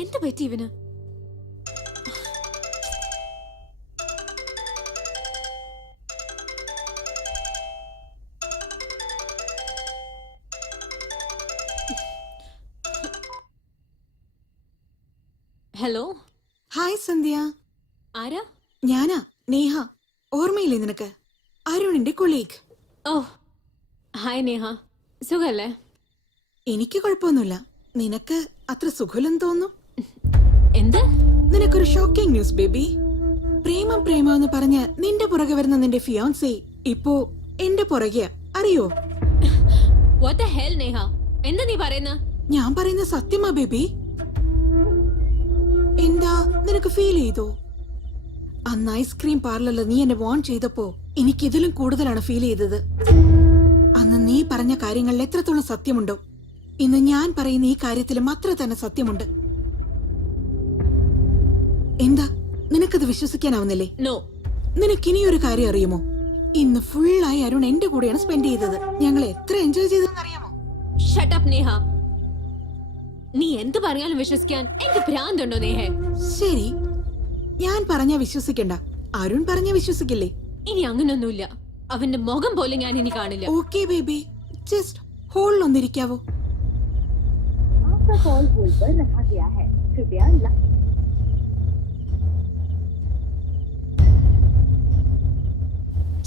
എന്ത് പറ്റി ഇവന്? ഹലോ. ഹായ് സന്ധ്യ. ആരാ? ഞാനാ നേഹ. ഓർമ്മയില്ലേ നിനക്ക്? അരുണിന്റെ കൊളീഗ്. ഓ ഹായ് നേഹ, സുഖല്ലേ? എനിക്ക് കുഴപ്പമൊന്നുമില്ല. നിനക്ക് അത്ര സുഖമില്ലെന്ന് തോന്നുന്നു. എന്ത്? നിനക്കൊരു ഷോക്കിംഗ് ന്യൂസ് ബേബി. പ്രേമം പ്രേമം എന്ന് പറഞ്ഞ് നിന്റെ പുറകെ വരുന്ന നിന്റെ ഫിയോൻസി ഇപ്പോ എന്റെ പുറകെയാ, അറിയോ? What the hell നേഹ, എന്താ നീ പറയുന്ന? ഞാൻ പറയുന്ന സത്യമാ ബേബി. എന്താ നിനക്ക് ഫീൽ ചെയ്തോ? അന്ന് ഐസ്ക്രീം പാർലറിൽ നീ എന്നെ വാൺ ചെയ്തപ്പോ എനിക്ക് ഇതിലും കൂടുതലാണ് ഫീൽ ചെയ്തത്. അന്ന് നീ പറഞ്ഞ കാര്യങ്ങളിൽ എത്രത്തോളം സത്യമുണ്ടോ, ഇന്ന് ഞാൻ പറയുന്ന ഈ കാര്യത്തിലും അത്ര തന്നെ സത്യമുണ്ട്. എന്താ നിനക്കത് വിശ്വസിക്കാനാവുന്നില്ലേ? നോ. നിനക്കിനിയൊരു കാര്യം അറിയുമോ? ഇന്ന് ഫുള്ളായി അരുൺ എന്റെ കൂടെയാണ് സ്പെൻഡ് ചെയ്തത്. ഞങ്ങൾ എത്ര എൻജോയ് ചെയ്തെന്ന് അറിയാമോ? Shut up Neha. നീ എന്ത് പറഞ്ഞാലും വിശ്വസിക്കാൻ എനിക്ക് ഭ്രാന്തുണ്ടോ നേഹേ? ശരി, ഞാൻ പറഞ്ഞാ വിശ്വസിക്കണ്ട, അരുൺ പറഞ്ഞാ വിശ്വസിക്കില്ലേ? ഇനി അങ്ങനൊന്നുമില്ല. അവന്റെ മുഖം പോലും ഞാൻ ഇനി കാണില്ല. ഓക്കേ ബേബി, ജസ്റ്റ് ഹോൾഡ് ഒന്നിരിക്കാവോ?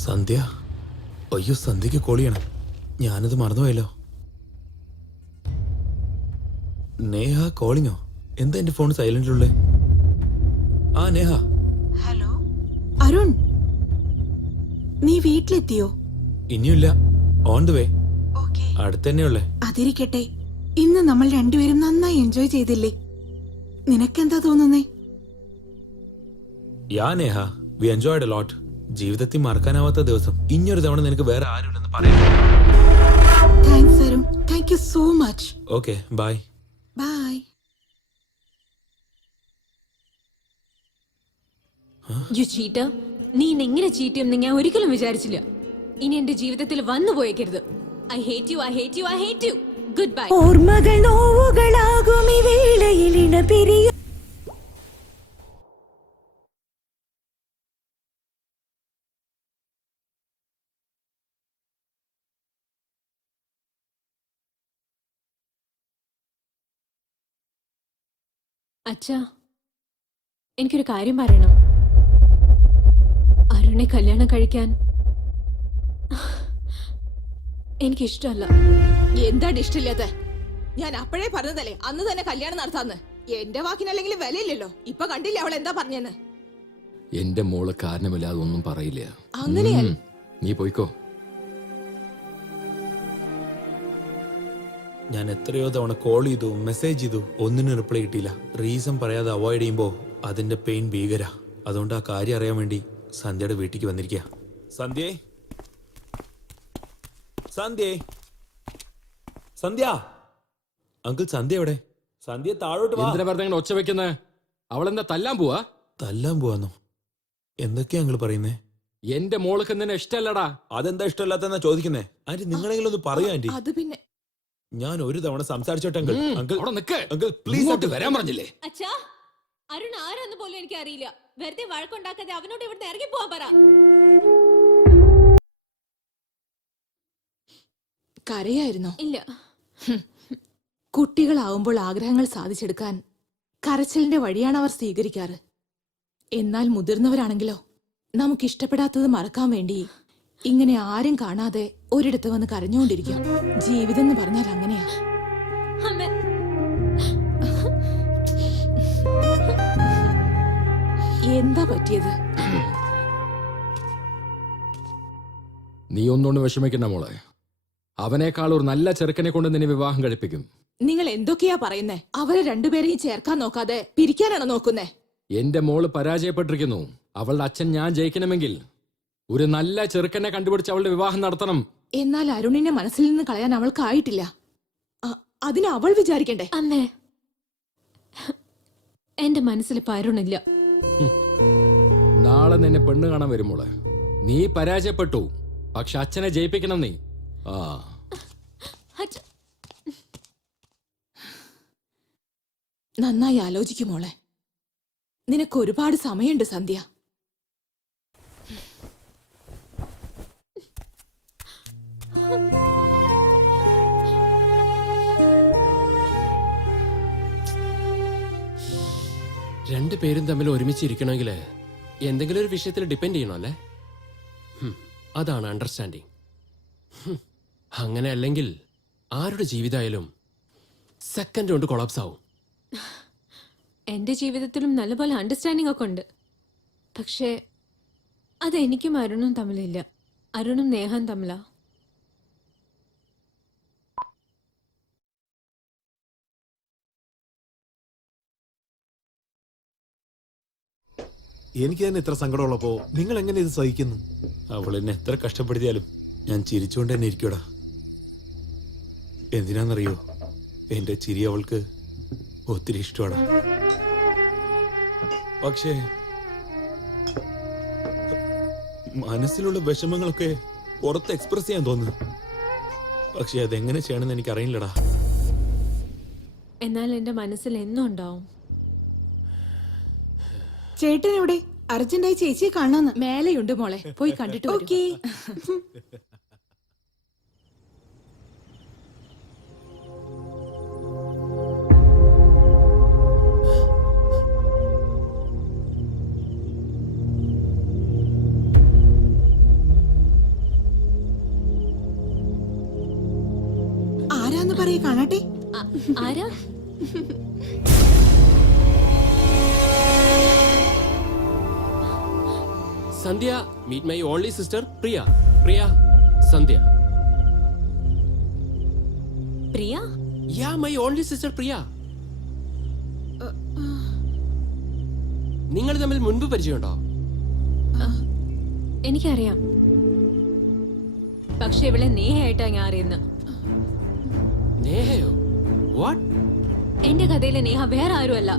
സന്ധ്യ, അയ്യോ സന്ധ്യക്ക് കോളിയാണ്, ഞാനത് മറന്നുപോയല്ലോ. നേഹ കോളിങ്ങോ? എന്താ എന്റെ ഫോൺ സൈലന്റിലുള്ളേ? ആ നേഹ. ഹലോ അരുൺ, നീ വീട്ടിലെത്തിയോ? ഇനിയില്ല, ഓൺ ദ വേ. അടുത്തന്നെയുള്ളേ. അതിരിക്കട്ടെ, ഇന്ന് നമ്മൾ രണ്ടുപേരും നന്നായി എൻജോയ് ചെയ്തില്ലേ? നിനക്കെന്താ തോന്നുന്നേ? Yeah Neha, we enjoyed a lot. ജീവിതത്തിൽ മറക്കാനാവാത്ത ദിവസം. ഇനിയൊരു തവണ നിനക്ക് വേറെ ആരുമില്ലെന്ന് പറയാം. Thanks Arun, thank you so much. Okay, bye. Bye. You cheater. നീ എങ്ങനെ ചീറ്റ് ചെയ്യുമെന്ന് ഞാൻ ഒരിക്കലും വിചാരിച്ചില്ല. ഇനി എന്റെ ജീവിതത്തിൽ വന്നു പോയേക്കരുത്. I hate you, I hate you, I hate you. Goodbye. ഓർമ്മകൾ നോവുകളാകും ഈ വേളയിൽ ഇണപിരിയ. അച്ഛാ, എനിക്കൊരു കാര്യം പറയണം. അരുണെ കല്യാണം കഴിക്കാൻ എനിക്കിഷ്ടമല്ല. എന്താണ് ഇഷ്ടമില്ലാത്ത? ഞാൻ അപ്പോഴേ പറഞ്ഞതല്ലേ അന്ന് തന്നെ കല്യാണം നടത്താന്ന്. എന്റെ വാക്കിനല്ലെങ്കിൽ വിലയില്ലല്ലോ. ഇപ്പൊ കണ്ടില്ലേ അവൾ എന്താ പറഞ്ഞെന്ന്? എന്റെ മോള് കാരണമില്ലാതെ ഒന്നും പറയില്ല. അങ്ങനെയല്ല. നീ പോയിക്കോ. ഞാൻ എത്രയോ തവണ കോൾ ചെയ്തു, മെസ്സേജ് ചെയ്തു, ഒന്നിനും റിപ്ലൈ കിട്ടിയില്ല. റീസൺ പറയാതെ അവോയ്ഡ് ചെയ്യുമ്പോ അതിന്റെ പെയിൻ ഭീകര. അതുകൊണ്ട് ആ കാര്യം അറിയാൻ വേണ്ടി സന്ധ്യയുടെ വീട്ടിലേക്ക് വന്നിരിക്കുക. സന്ധ്യേ, സന്ധ്യേ, സന്ധ്യ. അങ്കിൾ സന്ധ്യ എവിടെ? സന്ധ്യ താഴോട്ട് വാ. എന്തിനാ വെറുതെ ഒച്ച വെക്കുന്നേ? അവളെന്താ തല്ലാൻ പോവാ? തല്ലാൻ പോവാന്നോ? എന്തൊക്കെയാ അങ്കിൾ പറയുന്നേ? എന്റെ മോൾക്ക് നിന്നെ ഇഷ്ടല്ലടാ. അതെന്താ ഇഷ്ടമല്ലാത്തെന്നാ ചോദിക്കുന്നേ? ആന്റി നിങ്ങളെങ്കിലും ഒന്ന് പറയൂ ആന്റി. അത് പിന്നെ ഞാൻ ഒരു തവണ സംസാരിച്ചോട്ടെ അങ്കിൾ. അങ്കിൾ അവിടെ നിക്ക്. അങ്കിൾ പ്ലീസ് വരാൻ പറഞ്ഞില്ലേ? അച്ഛാ, അരുൺ ആരാന്ന് പോലും എനിക്ക് അറിയില്ല. വെറുതെ വഴക്കുണ്ടാക്കാതെ അവനോട് ഇവിടുന്ന് ഇറങ്ങി പോവാൻ പറ. കരയായിരുന്നോ? ഇല്ല. കുട്ടികളാവുമ്പോൾ ആഗ്രഹങ്ങൾ സാധിച്ചെടുക്കാൻ കരച്ചിലിന്റെ വഴിയാണ് അവർ സ്വീകരിക്കാറ്. എന്നാൽ മുതിർന്നവരാണെങ്കിലോ, നമുക്ക് ഇഷ്ടപ്പെടാത്തത് മറക്കാൻ വേണ്ടി ഇങ്ങനെ ആരും കാണാതെ ഒരിടത്ത് വന്ന് കരഞ്ഞുകൊണ്ടിരിക്കും. ജീവിതം എന്ന് പറഞ്ഞാൽ അങ്ങനെയാ. അമ്മേ, എന്താ പറ്റിയത്? നീ ഒന്നുകൊണ്ട് വിഷമിക്കണ്ട മോളെ. അവനേക്കാൾ ഒരു നല്ല ചെറുക്കനെ കൊണ്ട് നിന്നെ വിവാഹം കഴിപ്പിക്കും. നിങ്ങൾ എന്തൊക്കെയാ പറയുന്നേ? അവരെ രണ്ടുപേരെയും ചേർക്കാൻ നോക്കാതെ പിരിക്കാനാണോ നോക്കുന്നേ? എന്റെ മോള് പരാജയപ്പെട്ടിരിക്കുന്നു. അവളുടെ അച്ഛൻ ഞാൻ ജയിക്കണമെങ്കിൽ ഒരു നല്ല ചെറുക്കനെ കണ്ടുപിടിച്ച് അവളുടെ വിവാഹം നടത്തണം. എന്നാൽ അരുണിനെ മനസ്സിൽ നിന്ന് കളയാൻ അവൾക്കായിട്ടില്ല. അതിന് അവൾ വിചാരിക്കണ്ടേ? അമ്മേ, എന്റെ മനസ്സിൽ അരുണില്ല. നാളെ നിന്നെ പെണ്ണ് കാണാൻ വരും മോളെ. നീ പരാജയപ്പെട്ടു, പക്ഷെ അച്ഛനെ ജയിപ്പിക്കണം നീ. നന്നായി ആലോചിക്കും മോളെ. നിനക്ക് ഒരുപാട് സമയമുണ്ട് സന്ധ്യ. രണ്ടുപേരും തമ്മിൽ ഒരുമിച്ചിരിക്കണമെങ്കിൽ എന്തെങ്കിലും ഒരു വിഷയത്തിൽ ഡിപ്പെൻഡ് ചെയ്യണം അല്ലേ? അതാണ് അണ്ടർസ്റ്റാൻഡിങ്. അങ്ങനെ അല്ലെങ്കിൽ ആരുടെ ജീവിതമായാലും സെക്കൻഡ് കൊണ്ട് കൊളാപ്സ് ആവും. എന്റെ ജീവിതത്തിലും നല്ലപോലെ അണ്ടർസ്റ്റാൻഡിംഗ് ഒക്കെ ഉണ്ട്. പക്ഷേ അത് എനിക്കും അരുണും തമ്മിലില്ല. അരുണും നേഹം തമ്മിലാ. എനിക്ക് തന്നെ ഇത്ര സങ്കടമുള്ളപ്പോ നിങ്ങൾ എങ്ങനെ ഇത് സഹിക്കുന്നു? അവൾ എന്നെ എത്ര കഷ്ടപ്പെടുത്തിയാലും ഞാൻ ചിരിച്ചുകൊണ്ട് തന്നെ ഇരിക്കൂടാ. എന്തിനാന്നറിയോ, എന്റെ ചിരി അവൾക്ക് ഒത്തിരി ഇഷ്ടമാടാ. പക്ഷേ മനസ്സിലുള്ള വിഷമങ്ങളൊക്കെ പുറത്ത് എക്സ്പ്രസ് ചെയ്യാൻ തോന്നുന്നു. പക്ഷെ അതെങ്ങനെ ചെയ്യണമെന്ന് എനിക്ക് അറിയില്ലടാ. എന്നാൽ എന്റെ മനസ്സിൽ എന്നും ഉണ്ടാവും. ചേട്ടൻ എവിടെ? അർജന്റായി ചേച്ചിയെ കാണാന്ന്. മേലെയുണ്ട് മോളെ, പോയി കണ്ടിട്ട് വരൂ. ഓക്കേ. ആരാന്ന് പറയേ, കാണട്ടെ. ആരാ? Sandhya, meet my only sister Priya. Priya, Sandhya. Priya? Yeah, my only sister Priya. നിങ്ങൾ തമ്മിൽ മുൻപ് പരിചയമുണ്ടോ? എനിക്കറിയാം. പക്ഷെ ഇവളെ നേഹയായിട്ടാ ഞാൻ അറിയുന്നത്. നേഹയോ? വാട്ട്? എന്റെ കഥയിലെ നേഹ വേറെ ആരുമല്ല,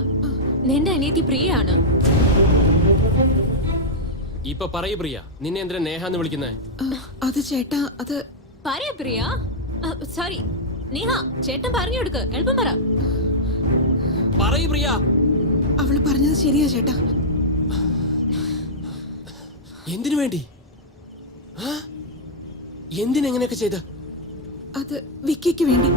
നിന്റെ അനിയത്തി പ്രിയയാണ്. ഇപ്പൊ പറയൂ പ്രിയ, നിന്നെ എന്തിനാ നേഹ എന്ന് വിളിക്കുന്നേ? അത് ചേട്ടാ, അത് പറയാ പ്രിയ. സോറി നേഹ, ചേട്ടൻ പറഞ്ഞു കൊടുക്ക്, എളുപ്പം പറ. പറയൂ പ്രിയ. അവള് പറഞ്ഞത് ശരിയാ ചേട്ടാ. എന്തിനു വേണ്ടി? എന്തിനെങ്ങനെയൊക്കെ ചെയ്ത? അത് വിക്കിക്ക് വേണ്ടി.